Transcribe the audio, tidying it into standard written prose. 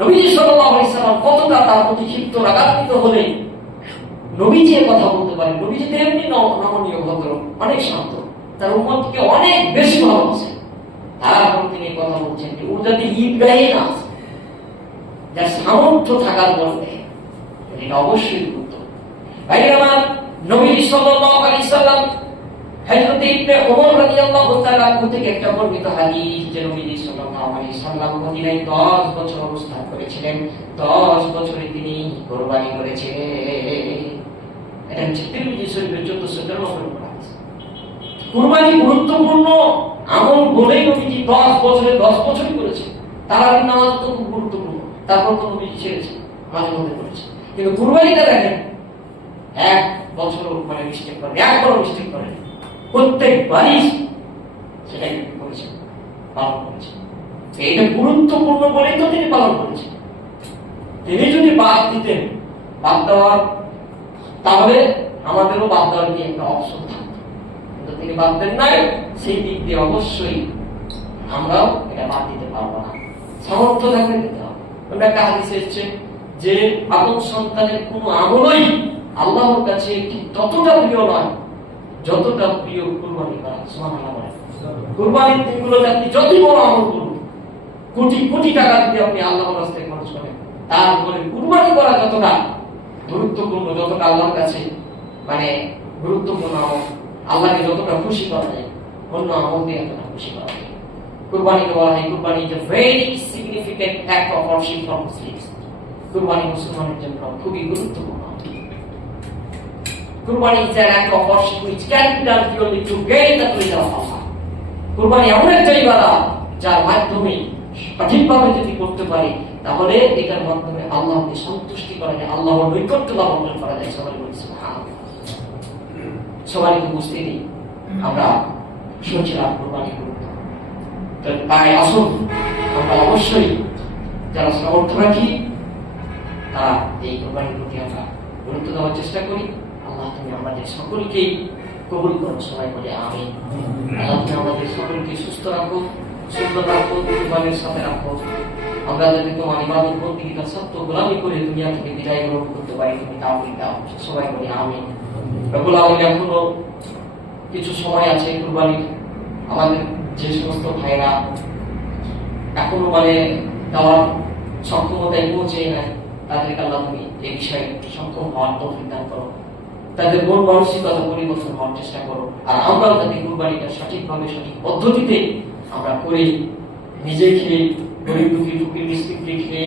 নবীজি সাল্লাল্লাহু আলাইহি সাল্লাম কতটা তার প্রতি ক্ষিপ্ত রাগান্বিত হলে নবীজি কথা বলতে পারেন। নবীজি তেমনি নমনীয়, ভদ্র, অনেক শান্ত, তার উম্মতকে অনেক বেশি ভালোবাসেন। তারপর তিনি কথা বলছেন যে ও যদি ঈদগাহে না আসে, যার সামর্থ্য থাকার পরে এটা অবশ্যই গুরুত্ব। ভাইরা আমার, নবীজি সাল্লাল্লাহু আলাইহি সাল্লাম হযরত ইবনে ওমর রাদিয়াল্লাহু তাআলা আনহু থেকে একটা বর্ণিত হাদিস যে নবীজি সাল্লাল্লাহু আলাইহি সাল্লাম মদিনায় 10 বছর অবস্থান করেছিলেন। 10 বছরে তিনি কুরবানি করেছিলেন। এটা হচ্ছে তিরমিজি শরীফের 1413 নম্বর হাদিস। কুরবানি গুরুত্বপূর্ণ আমল বলেই নবীজি 10 বছরে 10 বছরই করেছেন। তারাবির নামাজ তো খুব গুরুত্বপূর্ণ, তারপর তো নবীজি ছেড়েছে, মাঝে মধ্যে করেছে। কিন্তু কুরবানিটা দেখেন, এক বছর মানে মিস্টেক করে, একবারও মিস্টেক করে, প্রত্যেকবারই সেটাই করেছেন, পালন করেছেন। এইটা গুরুত্বপূর্ণ বলেই তো তিনি পালন করেছেন। তিনি যদি বাদ দিতেন, বাদ দেওয়ার, তাহলে আমাদেরও বাদ দেওয়ার নিয়ে একটা অপশন থাকতো, কিন্তু তিনি বাদ দেন নাই। সেই দিক দিয়ে অবশ্যই আমরাও এটা বাদ দিতে পারবো না, সামর্থ্য থাকলে দিতে হবে। একটা হাদিসে এসেছে যে আপন সন্তানের কোনো আমলই আল্লাহর কাছে ঠিক ততটা প্রিয় নয় যতটা প্রিয় কুরবানি করা। সুবহানাল্লাহ বলেন। কুরবানির দিনগুলোতে আপনি যতই বড় আমল করুন, কোটি কোটি টাকা দিয়ে আপনি আল্লাহর রাস্তায় খরচ করেন, তারপরে কুরবানি করা যতটা গুরুত্বপূর্ণ, যতটা আল্লাহর কাছে মানে গুরুত্বপূর্ণ আমল, আল্লাহকে যতটা খুশি করা যায়, অন্য আমল দিয়ে এতটা খুশি করা যায়। কুরবানিকে বলা হয়, কুরবানি is a very significant act of warship for Muslims. কুরবানি মুসলমানের জন্য খুবই গুরুত্বপূর্ণ। কুরবানি is an act of worship which can be done purely to gain the pleasure of Allah. কুরবানি এমন একটা ইবাদত যার মাধ্যমে সঠিকভাবে যদি করতে পারি, তাহলে এটার মাধ্যমে আল্লাহকে সন্তুষ্টি করা যায়, আল্লাহর নৈকট্য লাভ করা যায়। সবাই বলছে সুবহানাল্লাহ। সবাই তো বুঝতে নেই, আমরা শুনছিলাম কুরবানি গুরুত্ব। তাই আসুন আমরা অবশ্যই যারা সামর্থ্য রাখি, তারা এই কুরবানির প্রতি আমরা গুরুত্ব দেওয়ার চেষ্টা করি। আল্লাহ তুমি আমাদের সকলকেই কবুল করো, সবাই বলে আমিন। আল্লাহ তুমি আমাদের সকলকে সুস্থ রাখো, সুন্দর রাখো, কুরবানির সাথে রাখো। আমরা যদি তোমার ইবাদত বন্দেগী সত্য গোলামি করে দুনিয়া থেকে বিদায় গ্রহণ করতে পারি, তুমি তাওফিক দাও, সবাই বলে আমিন। রব্বুল আলামিন এখনো কিছু সময় আছে কুরবানির। আমাদের যে সমস্ত ভাইরা এখনো মানে দেওয়ার সক্ষমতায় পৌঁছে নাই, তাদেরকে আল্লাহ তুমি এই বিষয়ে সক্ষম হওয়ার তৌফিক দান করো, তাদের মন মানসিকতা পরিবর্তন হওয়ার চেষ্টা করো। আর আমরাও যাতে কুরবানিটা সঠিকভাবে সঠিক পদ্ধতিতে আমরা করি, নিজে খেয়ে, গরিব দুঃখী ফকির মিসকিনকে খেয়ে